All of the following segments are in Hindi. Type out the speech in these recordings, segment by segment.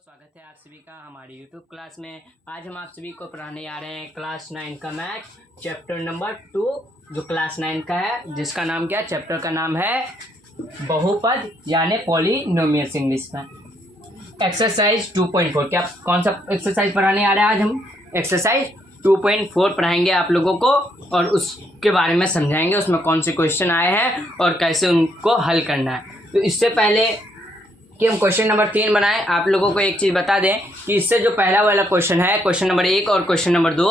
स्वागत है आप सभी का हमारी YouTube क्लास में। आज हम आप सभी को पढ़ाने आ रहे हैं क्लास 9 का मैथ चैप्टर नंबर 2 जो क्लास 9 का है, जिसका नाम क्या, चैप्टर का नाम है बहुपद यानी पॉलिनोमियल्स इंग्लिश में। एक्सरसाइज 2.4। क्या कौन सा एक्सरसाइज पढ़ाने आ रहे हैं आज हम? एक्सरसाइज 2.4 पढ़ाएंगे आप लोगों को और उसके बारे में समझाएंगे उसमें कौन से क्वेश्चन आए हैं और कैसे उनको हल करना है। तो इससे पहले कि हम क्वेश्चन नंबर 3 बनाएं, आप लोगों को एक चीज़ बता दें कि इससे जो पहला वाला क्वेश्चन है, क्वेश्चन नंबर 1 और क्वेश्चन नंबर 2,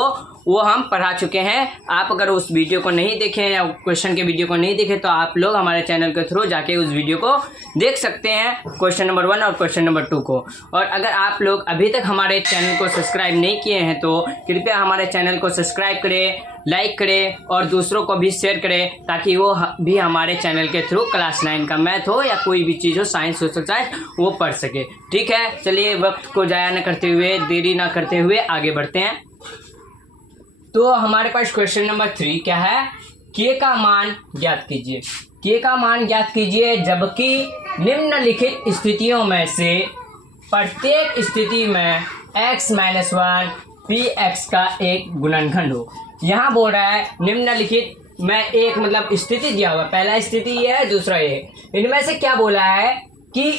वो हम पढ़ा चुके हैं। आप अगर उस वीडियो को नहीं देखे या क्वेश्चन के वीडियो को नहीं देखे तो आप लोग हमारे चैनल के थ्रू जाके उस वीडियो को देख सकते हैं, क्वेश्चन नंबर 1 और क्वेश्चन नंबर 2 को। और अगर आप लोग अभी तक हमारे चैनल को सब्सक्राइब नहीं किए हैं तो कृपया हमारे चैनल को सब्सक्राइब करें, लाइक करें और दूसरों को भी शेयर करें ताकि वो भी हमारे चैनल के थ्रू क्लास 9 का मैथ हो या कोई भी चीज़ हो, साइंस, सोशल साइंस, वो पढ़ सके। ठीक है, चलिए वक्त को ज़ाया न करते हुए, देरी ना करते हुए आगे बढ़ते हैं। तो हमारे पास क्वेश्चन नंबर 3 क्या है? के का मान ज्ञात कीजिए। के का मान ज्ञात कीजिए जबकि निम्नलिखित स्थितियों में से प्रत्येक स्थिति में x-1 px का एक गुणनखंड हो। यहाँ बोल रहा है निम्नलिखित में एक मतलब स्थिति दिया हुआ, पहला स्थिति ये है, दूसरा ये है। इनमें से क्या बोला है कि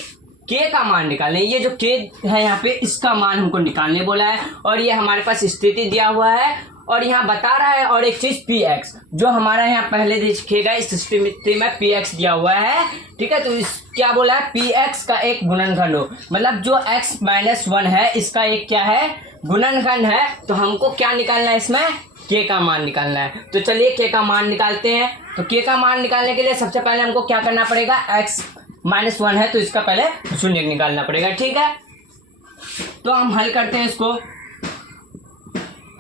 के का मान निकालने। ये जो के है यहाँ पे, इसका मान हमको निकालने बोला है और ये हमारे पास स्थिति दिया हुआ है और यहाँ बता रहा है। और एक चीज px जो हमारा यहाँ पहले दिखेगा, इस स्थिति में px दिया हुआ है। ठीक है, तो इस क्या बोला है, px का एक गुणनखंड हो, मतलब जो x-1 है इसका एक क्या है, गुणनखंड है। तो हमको क्या निकालना है, इसमें के का मान निकालना है। तो चलिए के का मान निकालते हैं। तो के का मान निकालने के लिए सबसे पहले हमको क्या करना पड़ेगा, x-1 है तो इसका पहले शून्य निकालना पड़ेगा। ठीक है, तो हम हल करते हैं इसको।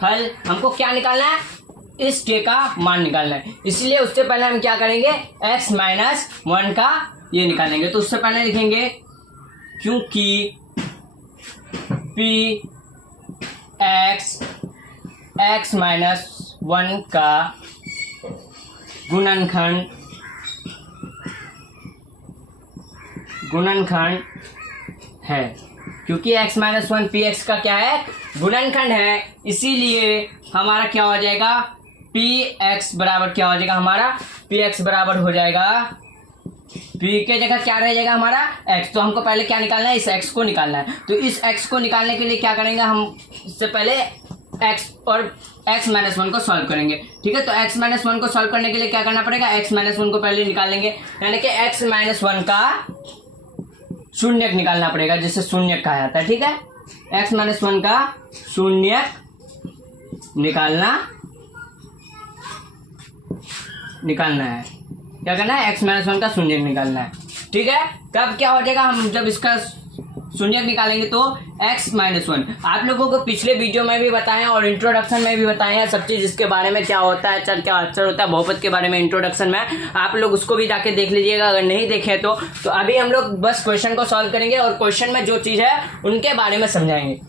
हल हमको क्या निकालना है, इस के का मान निकालना है, इसलिए उससे पहले हम क्या करेंगे, x-1 का ये निकालेंगे। तो उससे पहले लिखेंगे क्योंकि x-1 का गुणनखंड है, क्योंकि x-1 px का क्या है, गुणनखंड है, इसीलिए हमारा क्या हो जाएगा, px बराबर क्या हो जाएगा, हमारा px बराबर हो जाएगा p के जगह क्या रह जाएगा हमारा x। तो हमको पहले क्या निकालना है, इस x को निकालना है। तो इस x को निकालने के लिए क्या करेंगे, हम इससे पहले x और x-1 को सॉल्व करेंगे। ठीक है, तो x-1 को सॉल्व करने के लिए क्या करना पड़ेगा, x-1 को पहले निकालेंगे, यानी कि x-1 का शून्यक निकालना पड़ेगा, जिसे शून्यक कहा जाता है। ठीक है, x-1 का शून्यक निकालना है। क्या करना है, x-1 का शून्यक निकालना है। ठीक है, तब क्या हो जाएगा, हम जब इसका शून्यक निकालेंगे तो x-1, आप लोगों को पिछले वीडियो में भी बताएं और इंट्रोडक्शन में भी बताएं हैं सब चीज़, इसके बारे में क्या होता है, चर क्या अक्षर होता है, बहुपद के बारे में इंट्रोडक्शन में आप लोग उसको भी जाके देख लीजिएगा अगर नहीं देखे तो। अभी हम लोग बस क्वेश्चन को सॉल्व करेंगे और क्वेश्चन में जो चीज़ है उनके बारे में समझाएंगे।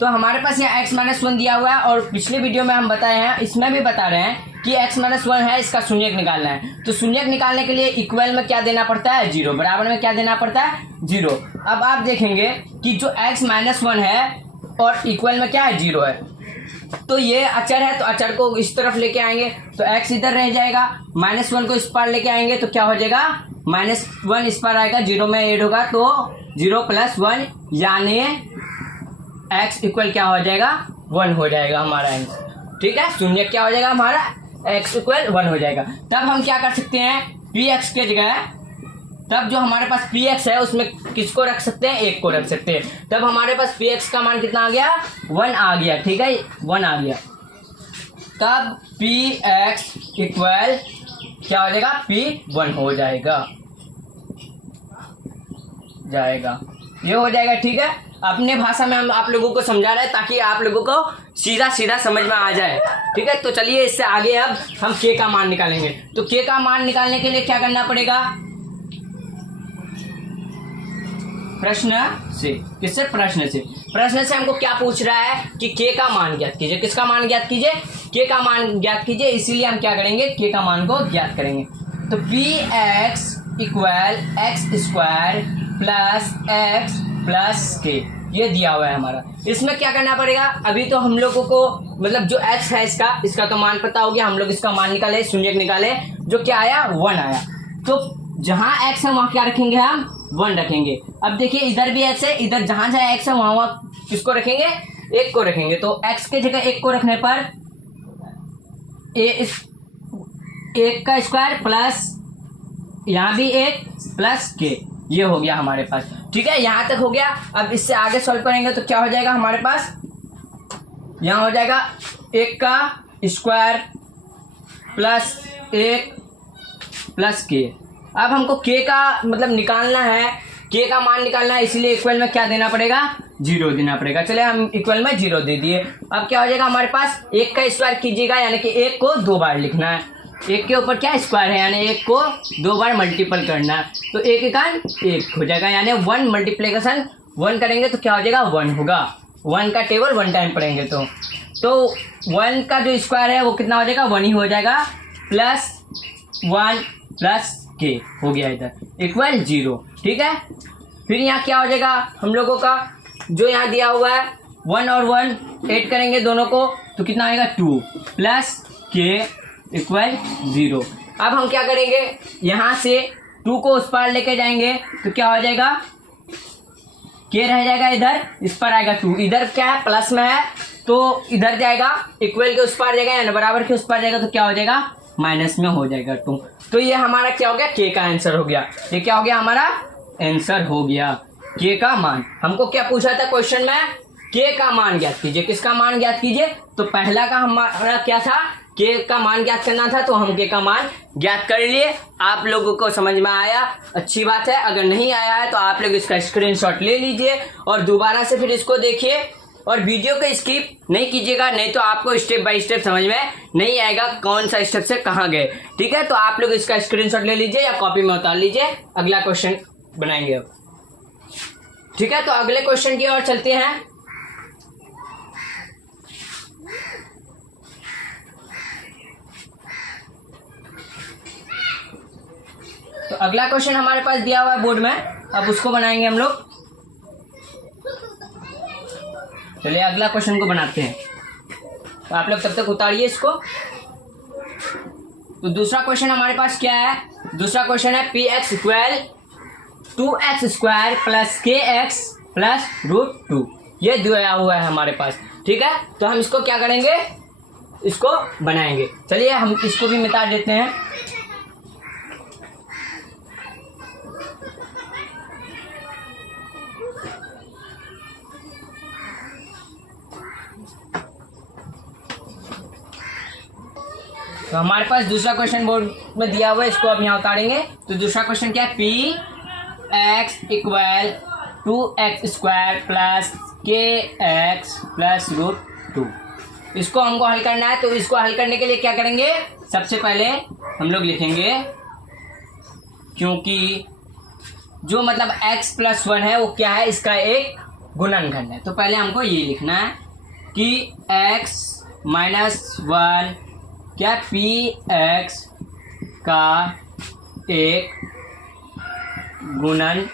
तो हमारे पास यहाँ x-1 दिया हुआ है और पिछले वीडियो में हम बताए हैं, इसमें भी बता रहे हैं कि x-1 है, इसका शून्यक निकालना है। तो शून्यक निकालने के लिए इक्वल में क्या देना पड़ता है, 0, बराबर में क्या देना पड़ता है, 0। अब आप देखेंगे कि जो x-1 है और इक्वल में क्या है, 0 है, तो ये अचर है, तो अचर को इस तरफ लेके आएंगे तो x इधर रह जाएगा, -1 को इस पार लेके आएंगे तो क्या हो जाएगा, -1 इस पार आएगा, 0 में ऐड होगा तो 0 + 1 यानी x इक्वल क्या हो जाएगा, 1 हो जाएगा हमारा आंसर। ठीक है, शून्य क्या हो जाएगा हमारा, x इक्वल 1 हो जाएगा। तब हम क्या कर सकते हैं, px के जगह, तब जो हमारे पास px है उसमें किसको रख सकते हैं, 1 को रख सकते हैं। तब हमारे पास px का मान कितना आ गया, 1 आ गया। ठीक है, 1 आ गया। तब px इक्वल क्या हो जाएगा, p1 हो जाएगा ये हो जाएगा। ठीक है, अपने भाषा में हम आप लोगों को समझा रहे हैं ताकि आप लोगों को सीधा सीधा समझ में आ जाए। ठीक है, तो चलिए इससे आगे अब हम के का मान निकालेंगे। तो के का मान निकालने के लिए क्या करना पड़ेगा, प्रश्न से। किससे, प्रश्न से। प्रश्न से हमको क्या पूछ रहा है कि के का मान ज्ञात कीजिए। किसका मान ज्ञात कीजिए, के का मान ज्ञात कीजिए, इसीलिए हम क्या करेंगे, के का मान को ज्ञात करेंगे। तो px equal x² + x plus के, ये दिया हुआ है हमारा। इसमें क्या करना पड़ेगा, अभी तो हम लोगों को मतलब जो x है इसका तो मान पता हो गया, हम लोग इसका मान निकाले, शून्य निकाले, जो क्या आया 1 आया। तो जहां x है वहां क्या रखेंगे, हम 1 रखेंगे। अब देखिए इधर भी x है, इधर जहां जहां x है वहां किसको रखेंगे, 1 को रखेंगे। तो x के जगह 1 को रखने पर एक का स्क्वायर प्लस यहाँ भी 1 प्लस के, ये हो गया हमारे पास। ठीक है, यहां तक हो गया। अब इससे आगे सॉल्व करेंगे तो क्या हो जाएगा हमारे पास, यहां हो जाएगा 1 का स्क्वायर प्लस 1 प्लस के। अब हमको k का मतलब निकालना है, k का मान निकालना है, इसलिए इक्वल में क्या देना पड़ेगा, 0 देना पड़ेगा। चले हम इक्वल में 0 दे दिए। अब क्या हो जाएगा हमारे पास, 1 का स्क्वायर कीजिएगा, यानी कि 1 को 2 बार लिखना है। 1 के ऊपर क्या स्क्वायर है, यानी 1 को 2 बार मल्टीपल करना है। तो 1 एकान 1 हो जाएगा, यानी 1 मल्टीप्लीकेशन 1 करेंगे तो क्या हो जाएगा 1 होगा। 1 का टेबल 1 टाइम पढ़ेंगे तो 1 का जो स्क्वायर है वो कितना हो जाएगा, 1 ही हो जाएगा, प्लस 1 प्लस के हो गया इधर इक्वल 0। ठीक है, फिर यहाँ क्या हो जाएगा हम लोगों का, जो यहाँ दिया हुआ है 1 और 1 ऐड करेंगे दोनों को तो कितना आएगा 2 प्लस के इक्वल 0। अब हम क्या करेंगे, यहाँ से 2 को उस पार लेके जाएंगे तो क्या हो जाएगा, के रह जाएगा इधर, इस पर आएगा 2, इधर क्या है प्लस में है तो इधर जाएगा, इक्वल के उस पार जाएगा यानी बराबर के उस पार जाएगा तो क्या हो जाएगा माइनस में हो जाएगा 2। तो ये हमारा क्या हो गया, के का आंसर हो गया। ये क्या हो गया हमारा आंसर हो गया, के का मान। हमको क्या पूछा था क्वेश्चन में, के का मान ज्ञात कीजिए, किसका मान ज्ञात कीजिए। तो पहला का हमारा क्या था, के का मान ज्ञात करना था, तो हम के का मान ज्ञात कर लिए। आप लोगों को समझ में आया, अच्छी बात है। अगर नहीं आया है तो आप लोग इसका स्क्रीनशॉट ले लीजिए और दोबारा से फिर इसको देखिए और वीडियो को स्किप नहीं कीजिएगा, नहीं तो आपको स्टेप बाय स्टेप समझ में नहीं आएगा कौन सा स्टेप से कहाँ गए। ठीक है, तो आप लोग इसका स्क्रीनशॉट ले लीजिए या कॉपी में उतार लीजिए, अगला क्वेश्चन बनाएंगे अब। ठीक है, तो अगले क्वेश्चन की ओर चलते हैं। तो अगला क्वेश्चन हमारे पास दिया हुआ है बोर्ड में, अब उसको बनाएंगे हम लोग। चलिए अगला क्वेश्चन को बनाते हैं, तो आप लोग तब तक उतारिए इसको। तो दूसरा क्वेश्चन हमारे पास क्या है, दूसरा क्वेश्चन है P x equal 2x square plus के एक्स प्लस √2, ये दिया हुआ है हमारे पास। ठीक है, तो हम इसको क्या करेंगे, इसको बनाएंगे। चलिए हम इसको भी मिटा देते हैं। तो हमारे पास दूसरा क्वेश्चन बोर्ड में दिया हुआ है, इसको अब यहाँ उतारेंगे। तो दूसरा क्वेश्चन क्या है, P x equal 2x square plus के एक्स प्लस √2, इसको हमको हल करना है। तो इसको हल करने के लिए क्या करेंगे, सबसे पहले हम लोग लिखेंगे, क्योंकि जो मतलब x प्लस 1 है वो क्या है, इसका एक गुणनखंड है। तो पहले हमको ये लिखना है कि x माइनस 1 क्या पी एक्स का एक गुणनखंड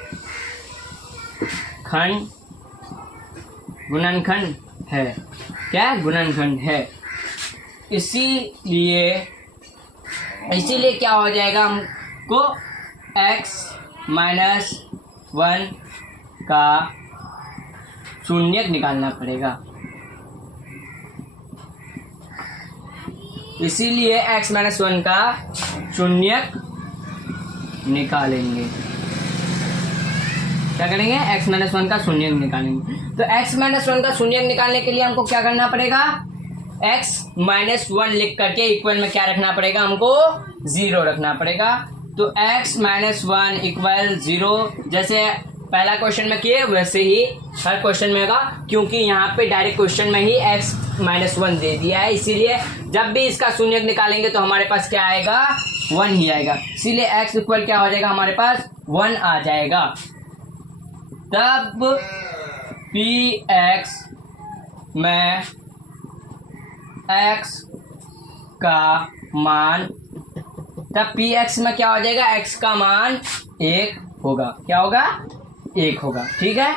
है, क्या गुणनखंड है। इसीलिए क्या हो जाएगा, हमको x माइनस 1 का शून्यक निकालना पड़ेगा। इसीलिए x माइनस 1 का शून्यक निकालेंगे। क्या करेंगे, x माइनस 1 का शून्यक निकालेंगे। तो x माइनस 1 का शून्यक निकालने के लिए हमको क्या करना पड़ेगा, x माइनस 1 लिख करके इक्वल में क्या रखना पड़ेगा, हमको 0 रखना पड़ेगा। तो x माइनस 1 इक्वल 0, जैसे पहला क्वेश्चन में किए वैसे ही हर क्वेश्चन में होगा, क्योंकि यहाँ पे डायरेक्ट क्वेश्चन में ही x माइनस 1 दे दिया है। इसीलिए जब भी इसका शून्यक निकालेंगे तो हमारे पास क्या आएगा, 1 ही आएगा। इसीलिए x इक्वल क्या हो जाएगा, हमारे पास 1 आ जाएगा। तब पी एक्स में x का मान, तब पी एक्स में क्या हो जाएगा, x का मान 1 होगा। क्या होगा, 1 होगा। ठीक है,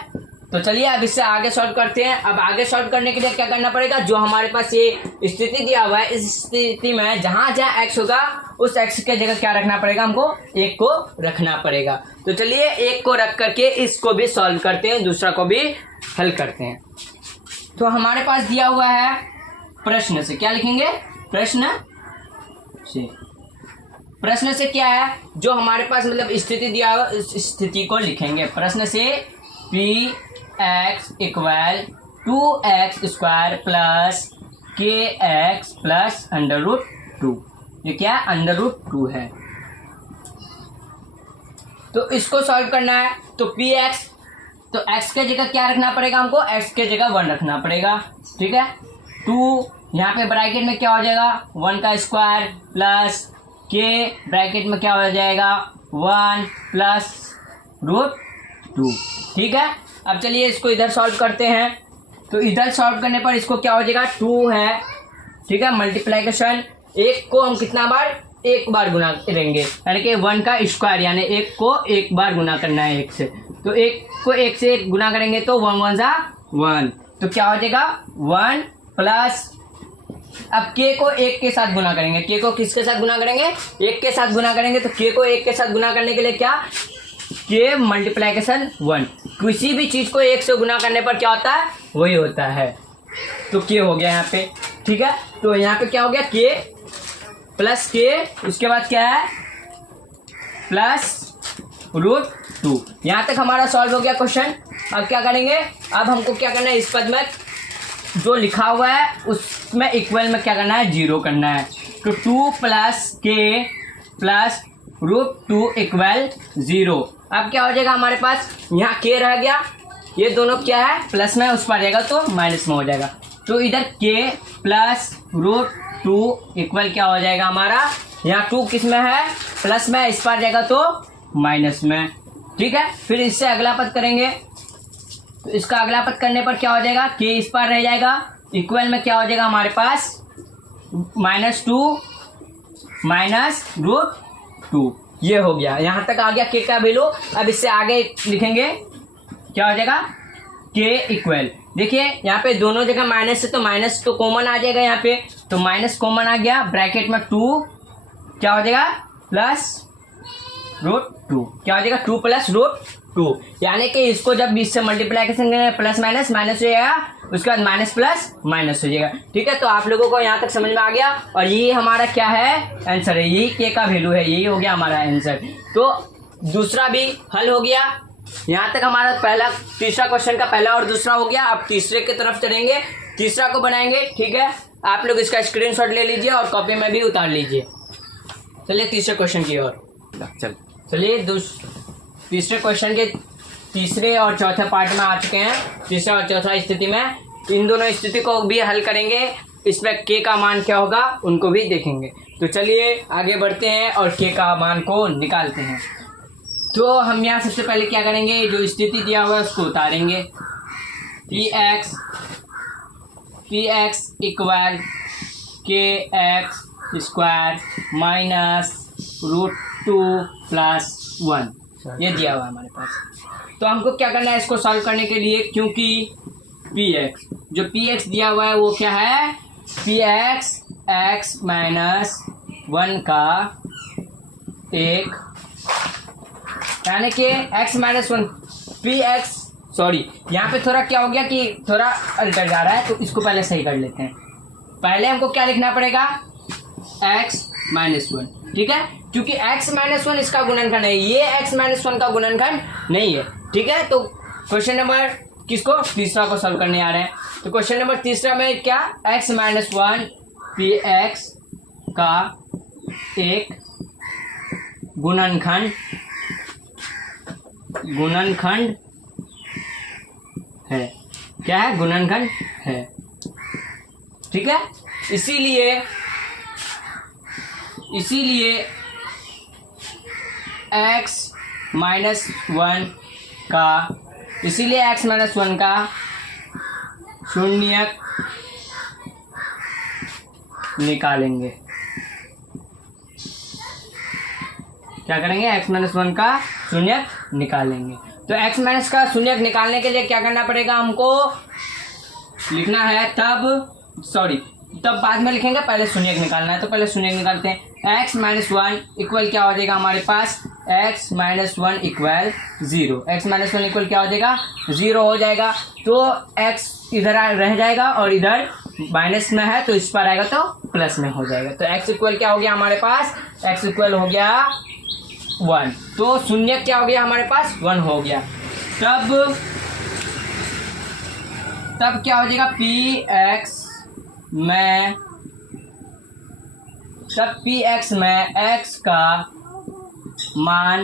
तो चलिए अब इससे आगे सॉल्व करते हैं। अब आगे सॉल्व करने के लिए क्या करना पड़ेगा, जो हमारे पास ये स्थिति दिया हुआ है, इस स्थिति में जहां जहां x होगा उस x के जगह क्या रखना पड़ेगा, हमको 1 को रखना पड़ेगा। तो चलिए 1 को रख करके इसको भी सॉल्व करते हैं, दूसरा को भी हल करते हैं। तो हमारे पास दिया हुआ है प्रश्न से, क्या लिखेंगे, प्रश्न से क्या है, जो हमारे पास मतलब स्थिति दिया हुआ इस स्थिति को लिखेंगे। प्रश्न से px equal 2x² plus kx plus √2, ये क्या है, √2 है। तो इसको सॉल्व करना है। तो px, तो x के जगह क्या रखना पड़ेगा हमको, x के जगह 1 रखना पड़ेगा, ठीक है। 2 यहाँ पे ब्रैकेट में क्या हो जाएगा, 1 का स्क्वायर प्लस k ब्रैकेट में क्या हो जाएगा, 1 प्लस √2, ठीक है। अब चलिए इसको इधर सॉल्व करते हैं। तो इधर सॉल्व करने पर इसको क्या हो जाएगा, 2 है, ठीक है, मल्टीप्लाइकेशन। 1 को हम कितना बार, 1 बार गुना करेंगे, यानी कि 1 का स्क्वायर, यानी 1 को 1 बार गुना करना है 1 से। तो 1 को 1 से 1 गुना करेंगे तो 1 1 जा 1, तो क्या हो जाएगा 1 प्लस, अब k को 1 के साथ गुना करेंगे, k को किसके साथ गुना करेंगे, 1 के साथ गुना करेंगे। तो k को 1 के साथ गुना करने के लिए क्या, k मल्टीप्लाइकेशन 1, किसी भी चीज को 1 से गुना करने पर क्या होता है, वही होता है। तो k हो गया यहाँ पे, ठीक है। तो यहाँ पे क्या हो गया, k प्लस k, उसके बाद क्या है प्लस √2। यहाँ तक हमारा सॉल्व हो गया क्वेश्चन। अब क्या करेंगे, अब हमको क्या करना है, इस पद में जो लिखा हुआ है उसमें इक्वल में क्या करना है, 0 करना है। तो 2 प्लस k प्लस √2 इक्वल 0। अब क्या हो जाएगा हमारे पास, यहाँ k रह गया, ये दोनों क्या है प्लस में, उस पर जाएगा तो माइनस में हो जाएगा। तो इधर k प्लस √2 इक्वल क्या हो जाएगा हमारा, यहाँ 2 किस में है, प्लस में, इस पर जाएगा तो माइनस में, ठीक है। फिर इससे अगला पद करेंगे। तो इसका अगला पद करने पर क्या हो जाएगा, k इस पर रह जाएगा, इक्वल में क्या हो जाएगा हमारे पास -2 माइनस √2, ये हो गया। यहाँ तक आ गया k का वैल्यू। अब इससे आगे लिखेंगे, क्या हो जाएगा, k इक्वल, देखिए यहाँ पे दोनों जगह माइनस है तो माइनस तो कॉमन आ जाएगा यहाँ पे, तो माइनस कॉमन आ गया, ब्रैकेट में 2 क्या हो जाएगा प्लस √2, क्या हो जाएगा 2 प्लस √2, यानी कि इसको जब 20 से मल्टीप्लाइकेशन करेंगे प्लस माइनस माइनस हो जाएगा, उसके बाद माइनस प्लस माइनस हो जाएगा, ठीक है। तो आप लोगों को यहाँ तक समझ में आ गया, और ये हमारा क्या है, आंसर है, यही k का वैल्यू है, यही हो गया हमारा आंसर। तो दूसरा भी हल हो गया। यहाँ तक हमारा पहला, तीसरा क्वेश्चन का पहला और दूसरा हो गया। अब तीसरे की तरफ चलेंगे, तीसरा को बनाएंगे, ठीक है। आप लोग इसका स्क्रीनशॉट ले लीजिए और कॉपी में भी उतार लीजिए। चलिए तीसरे क्वेश्चन की ओर चलिए। तीसरे क्वेश्चन के तीसरे और चौथे पार्ट में आ चुके हैं। तीसरा और चौथा स्थिति में इन दोनों स्थिति को भी हल करेंगे, इसमें k का मान क्या होगा उनको भी देखेंगे। तो चलिए आगे बढ़ते हैं और k का मान को निकालते हैं। तो हम यहाँ सबसे पहले क्या करेंगे, जो स्थिति दिया हुआ है उसको उतारेंगे। px equal kx² minus √2 plus 1, ये दिया हुआ है हमारे पास। तो हमको क्या करना है इसको सॉल्व करने के लिए, क्योंकि px, जो px दिया हुआ है वो क्या है, px x-1 का एक, यानी कि x-1 px, सॉरी यहाँ पे थोड़ा क्या हो गया कि थोड़ा अल्टर जा रहा है, तो इसको पहले सही कर लेते हैं। पहले हमको क्या लिखना पड़ेगा, x-1, ठीक है, क्योंकि x-1 इसका गुणनखंड है, ये x-1 का गुणनखंड नहीं है, ठीक है। तो क्वेश्चन नंबर किसको, तीसरा को सॉल्व करने आ रहे हैं। तो क्वेश्चन नंबर तीसरा में क्या, x-1 px का एक गुणनखंड है, क्या है, गुणनखंड है, ठीक है। इसीलिए x-1 का शून्यक निकालेंगे। क्या करेंगे, x-1 का शून्यक निकालेंगे। तो x माइनस का शून्यक निकालने के लिए क्या करना पड़ेगा हमको, लिखना है तब बाद में लिखेंगे, पहले शून्यक निकालना है। तो पहले शून्यक निकालते हैं। x माइनस 1 इक्वल क्या हो जाएगा हमारे पास, x minus 1 equal 0। x minus 1 equal क्या हो जाएगा, 0 हो जाएगा। तो x इधर रह जाएगा और इधर माइनस में है तो इस पर आएगा तो प्लस में हो जाएगा। तो x इक्वल क्या हो गया हमारे पास, x इक्वल हो गया 1। तो शून्यक क्या हो गया हमारे पास, 1 हो गया। तब क्या हो जाएगा, px में x का मान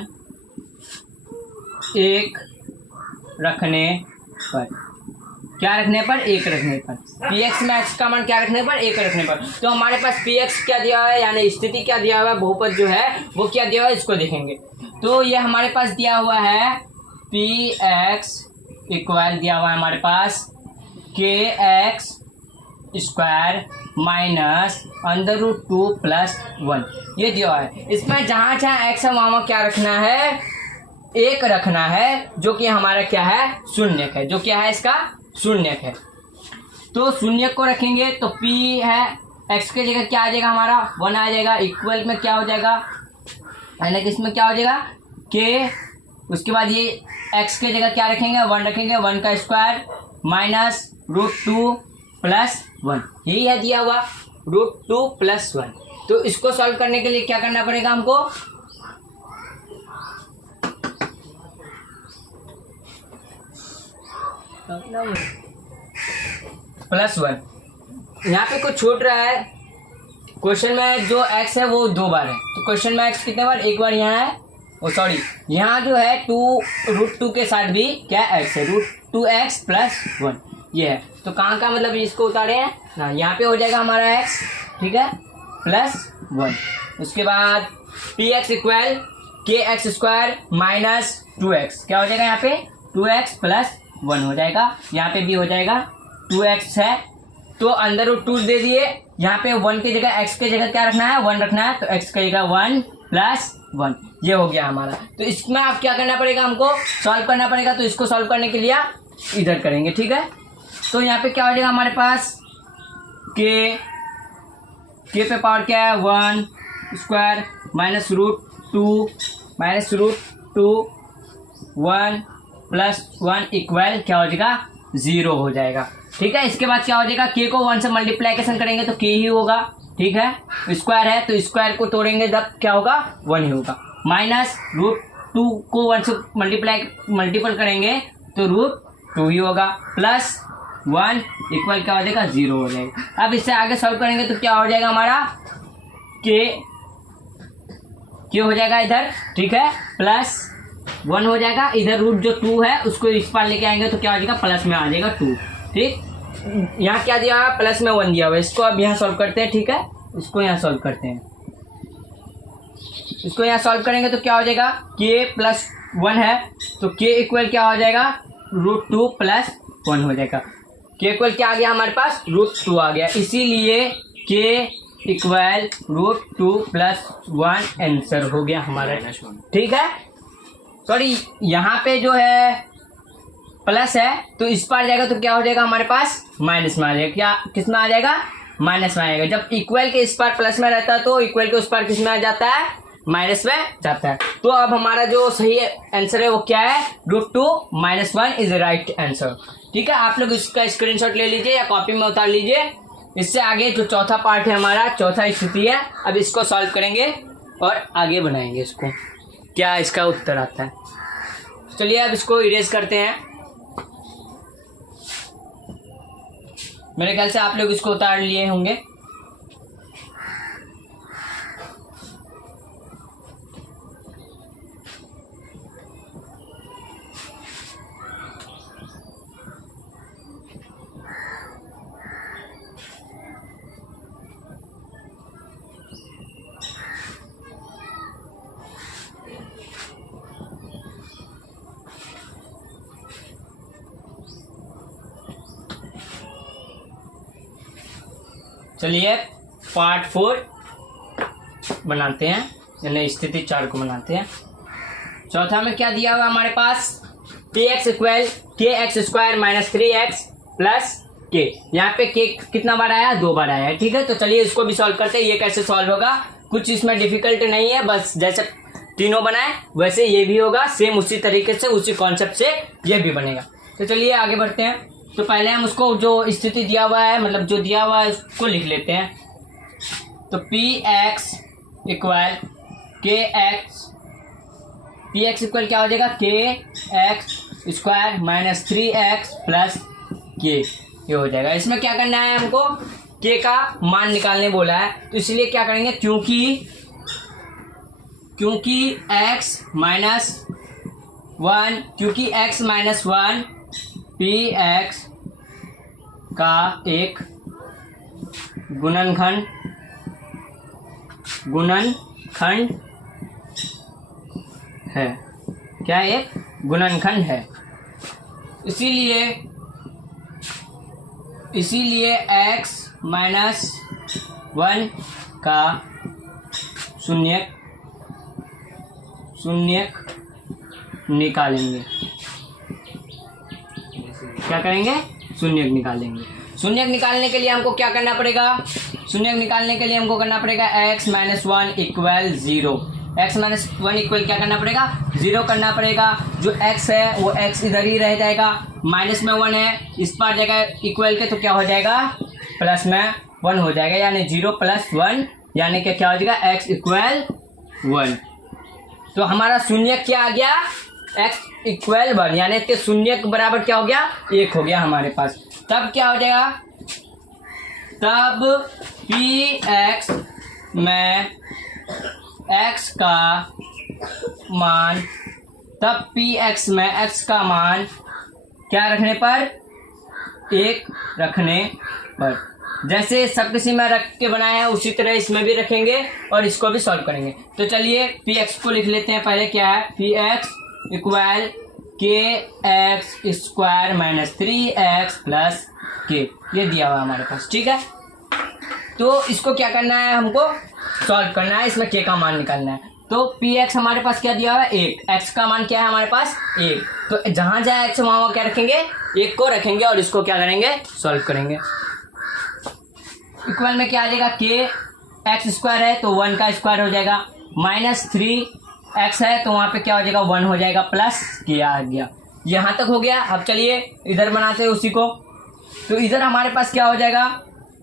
1 रखने पर, क्या रखने पर, 1 रखने पर। px में x का मान क्या रखने पर, 1 रखने पर। तो हमारे पास px क्या दिया हुआ है, यानी स्थिति क्या दिया हुआ है, बहुपद जो है वो क्या दिया हुआ है, इसको देखेंगे। तो ये हमारे पास दिया हुआ है px इक्वल दिया हुआ है हमारे पास kx स्क्वायर माइनस √2 + 1, ये दिया हुआ है। इसमें जहाँ जहाँ x है वहाँ क्या रखना है, 1 रखना है, जो कि हमारा क्या है, शून्यक है, जो क्या है इसका शून्यक है। तो शून्यक को रखेंगे तो p है, x के जगह क्या आ जाएगा हमारा, 1 आ जाएगा। इक्वल में क्या हो जाएगा, यानी कि इसमें क्या हो जाएगा k, उसके बाद ये x के जगह क्या रखेंगे, 1 रखेंगे, 1 का स्क्वायर माइनस √2 + 1, यही है दिया हुआ √2 + 1। तो इसको सॉल्व करने के लिए क्या करना पड़ेगा हमको, +1। यहाँ पे कुछ छूट रहा है, क्वेश्चन में जो x है वो 2 बार है। तो क्वेश्चन में x कितने बार, 1 बार यहाँ है, यहाँ जो है √2 के साथ भी क्या x है, √2x + 1 ये है। तो कहाँ का मतलब इसको उतारे हैं ना, यहाँ पे हो जाएगा हमारा x, ठीक है, +1। उसके बाद px equal kx square minus 2x, क्या हो जाएगा यहाँ पे, 2x + 1 हो जाएगा। यहाँ पे भी हो जाएगा 2x है तो अंदर √2 दे दिए, यहाँ पे 1 की जगह x की जगह क्या रखना है, 1 रखना है, तो x की जगह 1 + 1, ये हो गया हमारा। तो इसमें आप क्या करना पड़ेगा, हमको सॉल्व करना पड़ेगा। तो इसको सॉल्व करने के लिए इधर करेंगे, ठीक है। तो यहाँ पे क्या हो जाएगा हमारे पास, k पे पावर क्या है, 1 स्क्वायर माइनस √2 1 + 1 इक्वल क्या हो जाएगा, 0 हो जाएगा, ठीक है। इसके बाद क्या हो जाएगा, k को 1 से मल्टीप्लीकेशन करेंगे तो k ही होगा, ठीक है। स्क्वायर है तो स्क्वायर को तोड़ेंगे जब क्या होगा, 1 ही होगा। माइनस √2 को 1 से मल्टीपल करेंगे तो √2 ही होगा, +1 इक्वल क्या हो जाएगा, 0 हो जाएगा। अब इससे आगे सॉल्व करेंगे तो क्या हो जाएगा हमारा, k हो जाएगा इधर, ठीक है, +1 हो जाएगा। इधर रूट जो 2 है उसको इस पार लेके आएंगे तो क्या हो जाएगा, प्लस में आ जाएगा 2, ठीक। यहाँ क्या दिया हुआ है, प्लस में 1 दिया हुआ है। इसको अब यहाँ सॉल्व करते हैं, ठीक है। इसको यहाँ सॉल्व करते हैं, इसको यहाँ सॉल्व करेंगे तो क्या हो जाएगा, k + 1 है तो k इक्वल क्या हो जाएगा, √2 + 1 हो जाएगा। k इक्वल क्या आ गया हमारे पास, √2 आ गया, इसीलिए k इक्वल √2 + 1 आंसर हो गया हमारा, ठीक है। सॉरी, यहाँ पे जो है प्लस है तो इस पार जाएगा तो क्या हो जाएगा हमारे पास, माइनस में आ जाएगा। क्या किस में आ जाएगा, माइनस में आएगा। जब इक्वल के इस पार प्लस में रहता है तो इक्वल के उस पार किस में आ जाता है, माइनस में जाता है। तो अब हमारा जो सही आंसर है वो क्या है, √2 - 1 इज राइट आंसर, ठीक है। आप लोग इसका स्क्रीनशॉट ले लीजिए या कॉपी में उतार लीजिए। इससे आगे जो चौथा पार्ट है हमारा, चौथा स्थिति है, अब इसको सॉल्व करेंगे और आगे बनाएंगे इसको, क्या इसका उत्तर आता है। चलिए अब इसको इरेज करते हैं। मेरे ख्याल से आप लोग इसको उतार लिए होंगे। चलिए पार्ट 4 बनाते हैं, यानी स्थिति 4 को बनाते हैं। चौथा में क्या दिया हुआ हमारे पास, पी एक्स इक्वल के x square minus 3x plus के। यहाँ पे के कितना बार आया, 2 बार आया है। ठीक है, तो चलिए इसको भी सॉल्व करते हैं। ये कैसे सॉल्व होगा, कुछ इसमें डिफिकल्ट नहीं है, बस जैसे तीनों बनाए वैसे ये भी होगा, सेम उसी तरीके से उसी कॉन्सेप्ट से ये भी बनेगा। तो चलिए आगे बढ़ते हैं। तो पहले हम उसको जो स्थिति दिया हुआ है, मतलब जो दिया हुआ है उसको लिख लेते हैं। तो पी एक्स इक्वल के एक्स, पी एक्स इक्वल क्या हो जाएगा, के x square minus 3x plus के, ये हो जाएगा। इसमें क्या करना है हमको, के का मान निकालने बोला है, तो इसलिए क्या करेंगे, क्योंकि x माइनस 1, क्योंकि x माइनस 1 पी एक्स का एक गुणनखंड है, क्या एक गुणनखंड है, इसीलिए x माइनस 1 का शून्यक निकालेंगे। क्या करेंगे, शून्यक निकालेंगे। शून्यक निकालने के लिए हमको क्या करना पड़ेगा, शून्यक निकालने के लिए हमको करना पड़ेगा x minus 1 equal 0। x minus 1 equal क्या करना पड़ेगा, 0 करना पड़ेगा। जो x है वो x इधर ही रह जाएगा, माइनस में 1 है, इस पर जाएगा इक्वल के, तो क्या हो जाएगा, प्लस में 1 हो जाएगा, यानी 0 प्लस 1 यानी कि क्या हो जाएगा, x इक्वल 1। तो हमारा शून्यक क्या आ गया, x इक्वल 1, यानी कि शून्यक बराबर क्या हो गया, 1 हो गया हमारे पास। तब क्या हो जाएगा, तब पी एक्स में x का मान, तब पी एक्स में x का मान क्या रखने पर, 1 रखने पर। जैसे सब किसी में रख के बनाया है उसी तरह इसमें भी रखेंगे और इसको भी सॉल्व करेंगे। तो चलिए पी एक्स को लिख लेते हैं। पहले क्या है, पी एक्स इक्वल के x square minus 3x plus के, ये दिया हुआ हमारे पास। ठीक है, तो इसको क्या करना है, हमको सॉल्व करना है, इसमें के का मान निकालना है। तो पी एक्स हमारे पास क्या दिया हुआ है, 1, एक्स का मान क्या है हमारे पास 1, तो जहां जहां एक्स वहां क्या रखेंगे, 1 को रखेंगे और इसको क्या करेंगे, सॉल्व करेंगे। इक्वल में क्या आ जाएगा, के एक्स स्क्वायर है तो 1 का स्क्वायर हो जाएगा, माइनस 3x है तो वहां पे क्या हो जाएगा, 1 हो जाएगा, प्लस के आ गया। यहां तक हो गया। अब चलिए इधर बनाते हैं उसी को। तो इधर हमारे पास क्या हो जाएगा,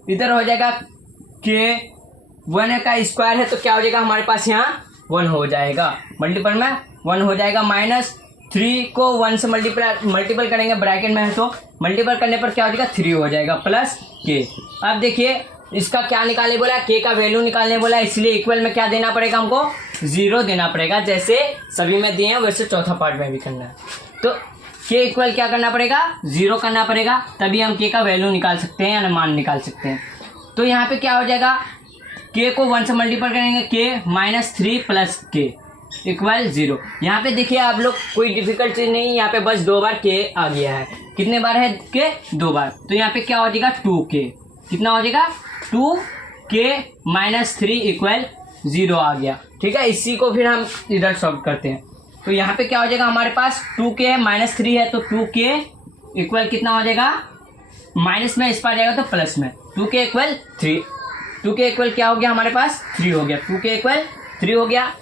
इधर हो जाएगा के 1 का स्क्वायर है तो क्या हो जाएगा हमारे पास, यहाँ 1 हो जाएगा, मल्टीपल में 1 हो जाएगा, माइनस 3 को 1 से मल्टीपल करेंगे, ब्रैकेट में है तो मल्टीपल करने पर क्या हो जाएगा, 3 हो जाएगा, प्लस के। अब देखिए इसका क्या निकालने बोला, के का वैल्यू निकालने बोला, इसलिए इक्वल में क्या देना पड़ेगा हमको, 0 देना पड़ेगा। जैसे सभी में दिए हैं वैसे चौथा पार्ट में भी करना है। तो के इक्वल क्या करना पड़ेगा, 0 करना पड़ेगा, तभी हम के का वैल्यू निकाल सकते हैं यानी मान निकाल सकते हैं। तो यहाँ पे क्या हो जाएगा, के को 1 से मल्टीपल करेंगे, के माइनस 3 प्लस के इक्वल 0। यहाँ पे देखिए आप लोग, कोई डिफिकल्ट चीज नहीं, यहाँ पे बस 2 बार के आ गया है। कितने बार है के, 2 बार। तो यहाँ पे क्या हो जाएगा, 2k, कितना हो जाएगा, 2k माइनस 3 इक्वल 0 आ गया। ठीक है, इसी को फिर हम इधर सॉल्व करते हैं। तो यहाँ पे क्या हो जाएगा हमारे पास, 2k है, माइनस 3 है तो 2k इक्वल कितना हो जाएगा, माइनस में इस पर जाएगा तो प्लस में, 2k इक्वल 3, 2k इक्वल क्या हो गया हमारे पास, 3 हो गया, 2k इक्वल 3 हो गया।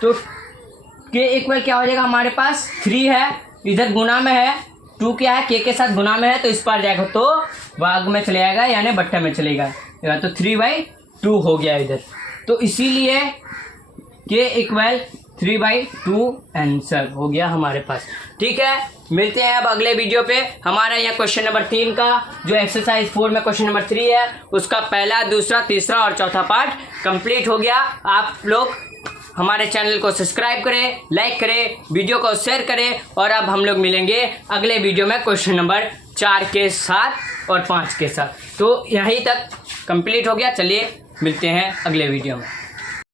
तो k इक्वल क्या हो जाएगा हमारे पास, 3 है, इधर गुना में है, 2 क्या है, k के साथ गुना में है तो इस पर जाएगा तो भाग में चले जाएगा यानी बट्टे में चलेगा, तो 3/2 हो गया इधर। तो इसीलिए k इक्वल 3/2 आंसर हो गया हमारे पास। ठीक है, मिलते हैं अब अगले वीडियो पे। हमारा यहाँ क्वेश्चन नंबर 3 का जो एक्सरसाइज 4 में क्वेश्चन नंबर 3 है उसका पहला, दूसरा, तीसरा और चौथा पार्ट कंप्लीट हो गया। आप लोग हमारे चैनल को सब्सक्राइब करें, लाइक करें, वीडियो को शेयर करें और अब हम लोग मिलेंगे अगले वीडियो में क्वेश्चन नंबर 4 के साथ और 5 के साथ। तो यहीं तक कंप्लीट हो गया। चलिए मिलते हैं अगले वीडियो में।